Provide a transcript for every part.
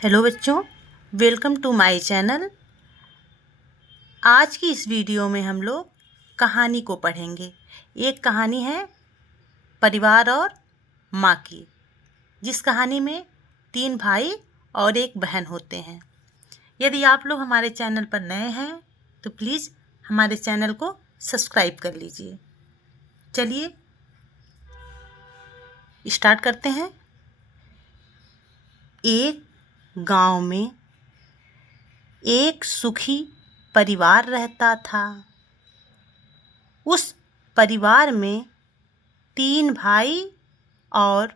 Hello बच्चों, welcome to my channel. आज की इस वीडियो में हम लोग कहानी को पढ़ेंगे। एक कहानी है परिवार और माँ की, जिस कहानी में 3 भाई और एक बहन होते हैं। यदि आप लोग हमारे चैनल पर नए हैं तो प्लीज़ हमारे चैनल को सब्सक्राइब कर लीजिए। चलिए स्टार्ट करते हैं। एक गांव में एक सुखी परिवार रहता था। उस परिवार में 3 भाई और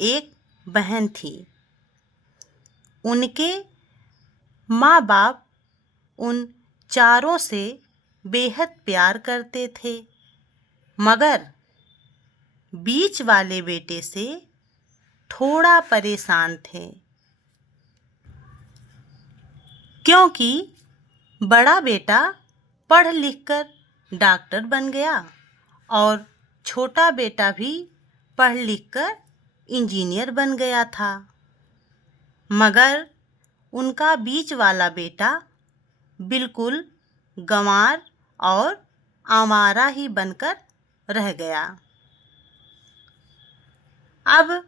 एक बहन थी। उनके माँ बाप उन चारों से बेहद प्यार करते थे, मगर बीच वाले बेटे से थोड़ा परेशान थे, क्योंकि बड़ा बेटा पढ़ लिख कर डॉक्टर बन गया और छोटा बेटा भी पढ़ लिख कर इंजीनियर बन गया था। मगर उनका बीच वाला बेटा बिल्कुल गंवार और आवारा ही बनकर रह गया। अब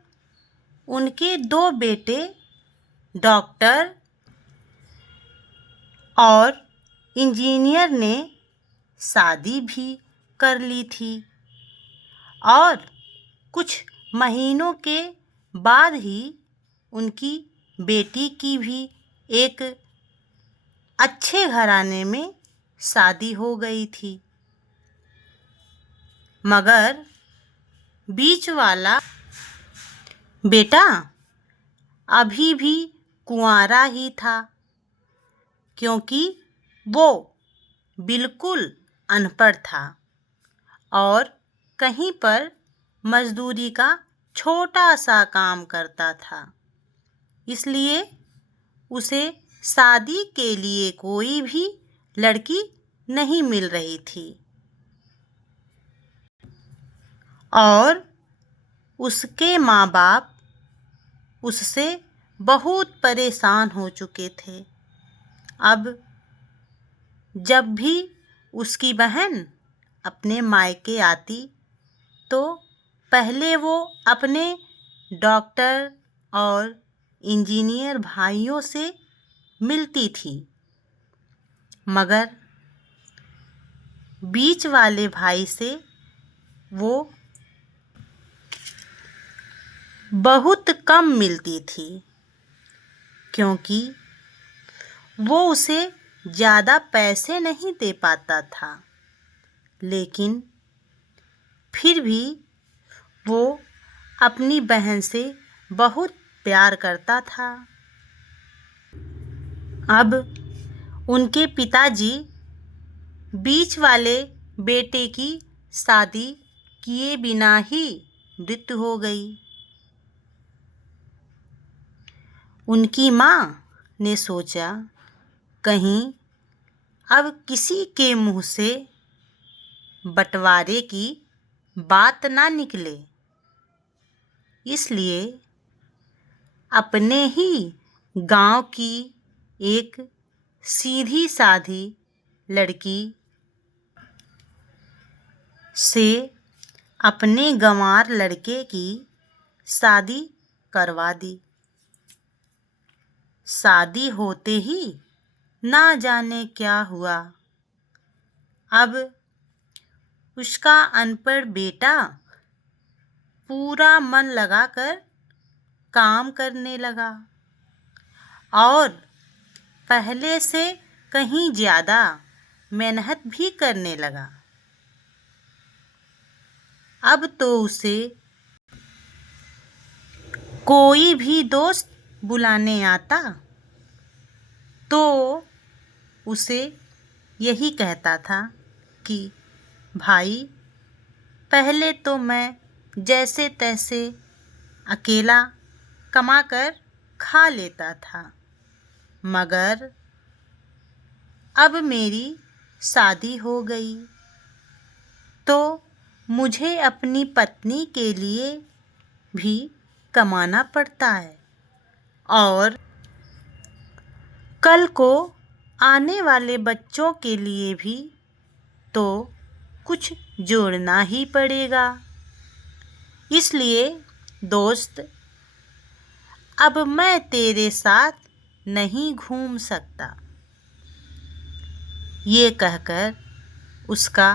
उनके 2 बेटे डॉक्टर और इंजीनियर ने शादी भी कर ली थी और कुछ महीनों के बाद ही उनकी बेटी की भी एक अच्छे घराने में शादी हो गई थी। मगर बीच वाला बेटा अभी भी कुंवारा ही था, क्योंकि वो बिल्कुल अनपढ़ था और कहीं पर मजदूरी का छोटा सा काम करता था। इसलिए उसे शादी के लिए कोई भी लड़की नहीं मिल रही थी और उसके माँ बाप उससे बहुत परेशान हो चुके थे। अब जब भी उसकी बहन अपने मायके आती तो पहले वो अपने डॉक्टर और इंजीनियर भाइयों से मिलती थी, मगर बीच वाले भाई से वो बहुत कम मिलती थी, क्योंकि वो उसे ज़्यादा पैसे नहीं दे पाता था। लेकिन फिर भी वो अपनी बहन से बहुत प्यार करता था। अब उनके पिताजी बीच वाले बेटे की शादी किए बिना ही मृत्यु हो गई। उनकी माँ ने सोचा, कहीं अब किसी के मुंह से बंटवारे की बात ना निकले, इसलिए अपने ही गांव की एक सीधी साधी लड़की से अपने गंवार लड़के की शादी करवा दी। शादी होते ही ना जाने क्या हुआ। अब उसका अनपढ़ बेटा पूरा मन लगाकर काम करने लगा और पहले से कहीं ज़्यादा मेहनत भी करने लगा। अब तो उसे कोई भी दोस्त बुलाने आता तो उसे यही कहता था कि भाई, पहले तो मैं जैसे तैसे अकेला कमाकर खा लेता था, मगर अब मेरी शादी हो गई तो मुझे अपनी पत्नी के लिए भी कमाना पड़ता है और कल को आने वाले बच्चों के लिए भी तो कुछ जोड़ना ही पड़ेगा। इसलिए दोस्त, अब मैं तेरे साथ नहीं घूम सकता। ये कहकर उसका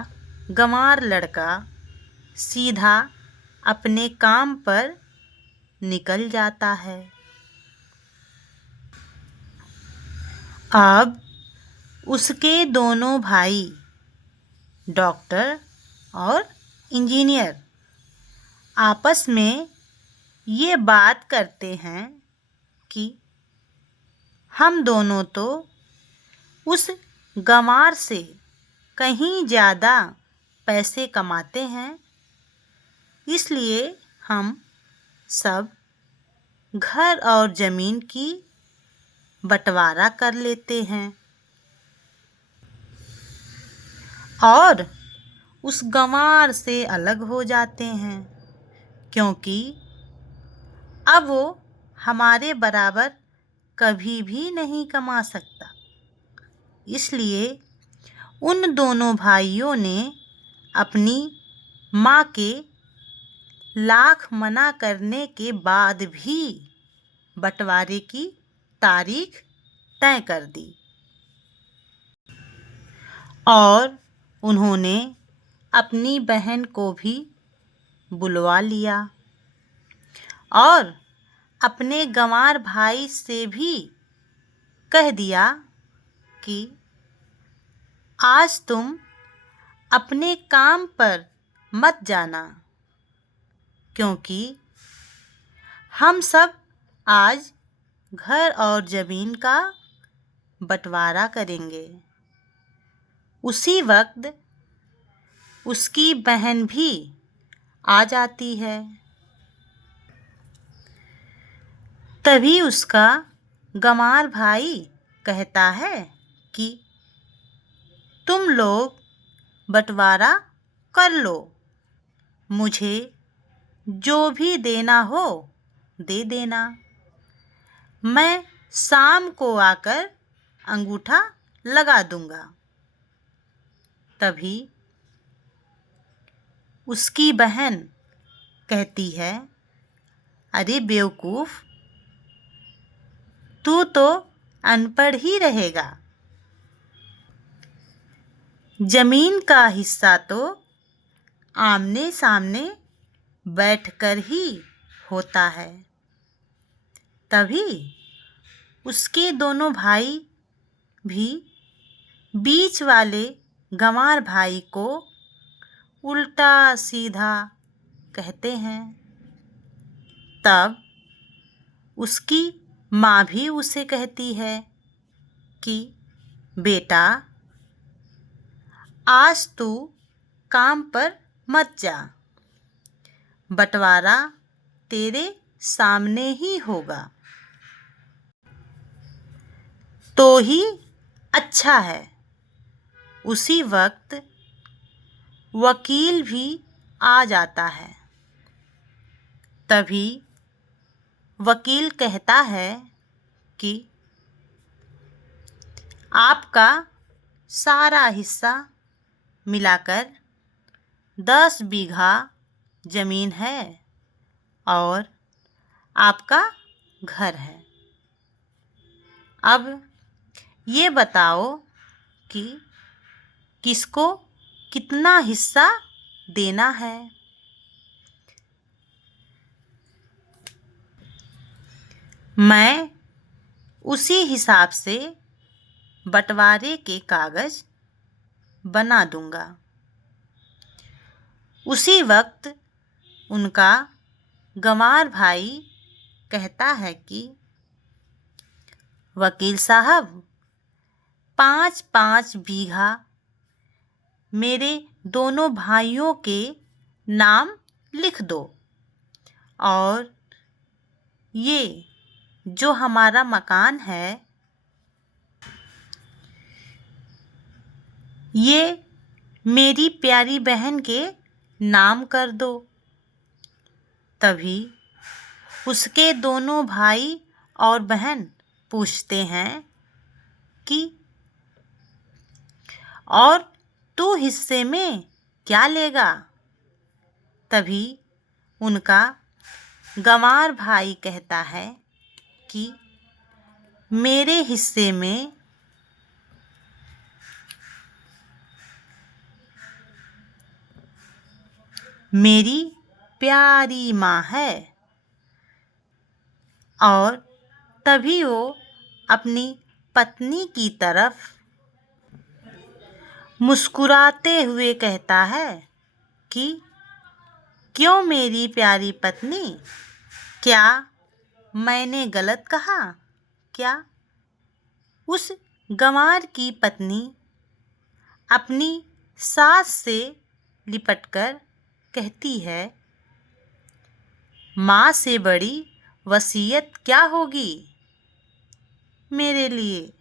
गंवार लड़का सीधा अपने काम पर निकल जाता है। अब उसके दोनों भाई डॉक्टर और इंजीनियर आपस में ये बात करते हैं कि हम दोनों तो उस गंवार से कहीं ज़्यादा पैसे कमाते हैं, इसलिए हम सब घर और ज़मीन की बंटवारा कर लेते हैं और उस गंवार से अलग हो जाते हैं, क्योंकि अब वो हमारे बराबर कभी भी नहीं कमा सकता। इसलिए उन दोनों भाइयों ने अपनी माँ के लाख मना करने के बाद भी बंटवारे की तारीख तय कर दी और उन्होंने अपनी बहन को भी बुलवा लिया और अपने गंवार भाई से भी कह दिया कि आज तुम अपने काम पर मत जाना, क्योंकि हम सब आज घर और ज़मीन का बंटवारा करेंगे। उसी वक्त उसकी बहन भी आ जाती है। तभी उसका गंवार भाई कहता है कि तुम लोग बंटवारा कर लो, मुझे जो भी देना हो दे देना, मैं शाम को आकर अंगूठा लगा दूंगा। तभी उसकी बहन कहती है, अरे बेवकूफ़, तू तो अनपढ़ ही रहेगा, ज़मीन का हिस्सा तो आमने सामने बैठकर ही होता है। तभी उसके दोनों भाई भी बीच वाले गंवार भाई को उल्टा सीधा कहते हैं। तब उसकी माँ भी उसे कहती है कि बेटा, आज तू काम पर मत जा, बंटवारा तेरे सामने ही होगा तो ही अच्छा है। उसी वक्त वकील भी आ जाता है। तभी वकील कहता है कि आपका सारा हिस्सा मिलाकर 10 बीघा ज़मीन है और आपका घर है। अब ये बताओ कि किसको कितना हिस्सा देना है। मैं उसी हिसाब से बंटवारे के कागज़ बना दूंगा। उसी वक्त उनका गंवार भाई कहता है कि वकील साहब, 5-5 बीघा मेरे दोनों भाइयों के नाम लिख दो और ये जो हमारा मकान है ये मेरी प्यारी बहन के नाम कर दो। तभी उसके दोनों भाई और बहन पूछते हैं कि और तू हिस्से में क्या लेगा। तभी उनका गंवार भाई कहता है कि मेरे हिस्से में मेरी प्यारी माँ है। और तभी वो अपनी पत्नी की तरफ मुस्कुराते हुए कहता है कि क्यों मेरी प्यारी पत्नी, क्या मैंने गलत कहा क्या। उस गंवार की पत्नी अपनी सास से लिपटकर कहती है, माँ से बड़ी वसीयत क्या होगी मेरे लिए।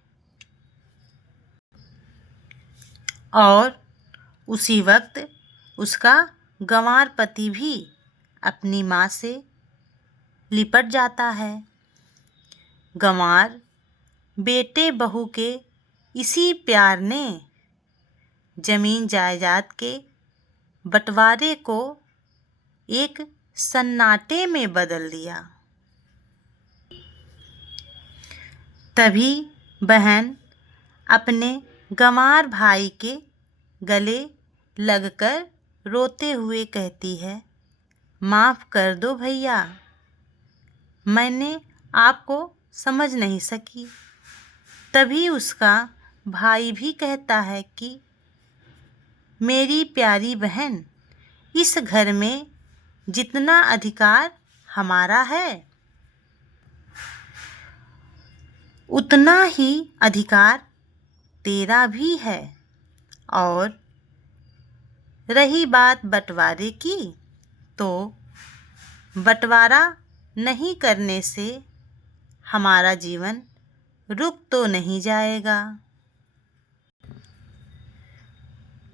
और उसी वक्त उसका गंवार पति भी अपनी माँ से लिपट जाता है। गंवार बेटे बहू के इसी प्यार ने जमीन जायदाद के बंटवारे को एक सन्नाटे में बदल दिया। तभी बहन अपने गंवार भाई के गले लगकर रोते हुए कहती है, माफ़ कर दो भैया, मैंने आपको समझ नहीं सकी। तभी उसका भाई भी कहता है कि मेरी प्यारी बहन, इस घर में जितना अधिकार हमारा है उतना ही अधिकार तेरा भी है। और रही बात बंटवारे की, तो बंटवारा नहीं करने से हमारा जीवन रुक तो नहीं जाएगा।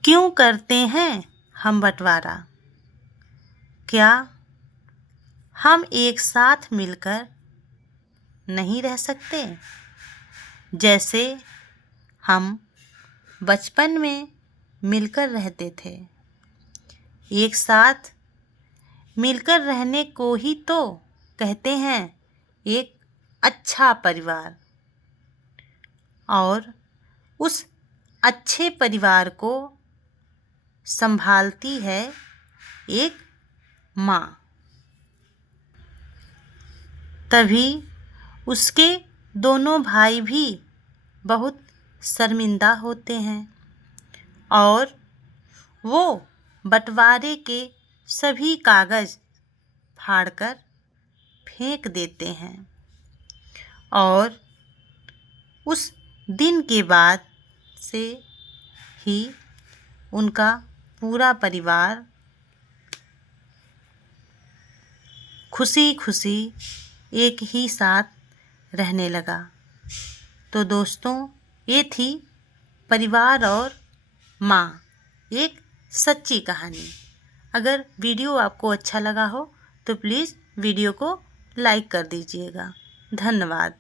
क्यों करते हैं हम बंटवारा? क्या हम एक साथ मिलकर नहीं रह सकते? जैसे हम बचपन में मिलकर रहते थे। एक साथ मिलकर रहने को ही तो कहते हैं एक अच्छा परिवार। और उस अच्छे परिवार को संभालती है एक माँ। तभी उसके दोनों भाई भी बहुत शर्मिंदा होते हैं और वो बंटवारे के सभी कागज़ फाड़कर फेंक देते हैं। और उस दिन के बाद से ही उनका पूरा परिवार खुशी खुशी एक ही साथ रहने लगा। तो दोस्तों, ये थी परिवार और माँ, एक सच्ची कहानी। अगर वीडियो आपको अच्छा लगा हो तो प्लीज़ वीडियो को लाइक कर दीजिएगा। धन्यवाद।